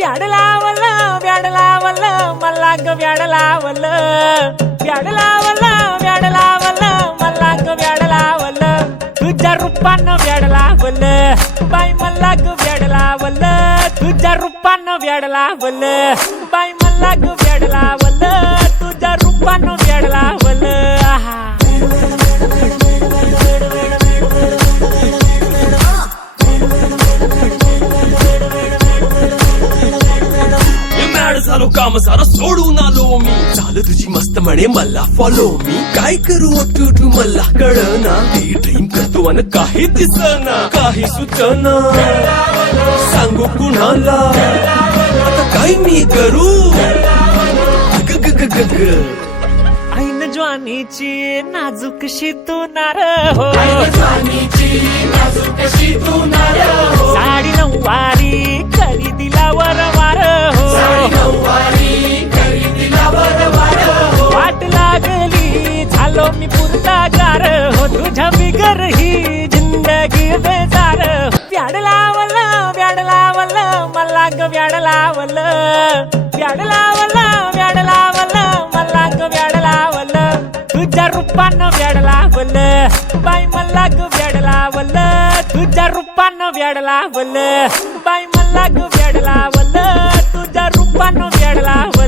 व्याड लावलं व्याड लावलं मला ग व्याड लावलं व्याड लावलं व्याड लावलं मला ग व्याड लावलं तुझ्या रूपानं व्याड लावलं बाई मला ग व्याड लावलं तुझ्या रूपानं व्याड लावलं बाई मला ग व्याड लावलं तुझ्या रूपानं व्याड लावलं आहा झालो काम सारा सोडून आलो मी झालं तुझी मस्त म्हणे मला फॉलो मी काय करू तू मला कळना ते ड्रीम करतो आणि काही दिसना काही सुचना सांगू कुणाला आता काय मी करू ऐन ज्वानीची नाजूकशी तू नार हो साडी नऊवारी करी दिलावर वार हो वाट लागली झालो मी पुरतागार हो तुझ्या बिगर ही जिंदगी बेजार व्याड लावलं व्याड लावलं मला ग व्याड लावलं व्याड लावलं व्याड लावलं मला ग व्याड लावलं तुझ्या रूपानं व्याड लावलं बाई मला ग व्याड लावलं तुझ्या रूपानं व्याड लावलं बाई मला ग व्याड लावलं तुझ्या रूपानं व्याड लावलं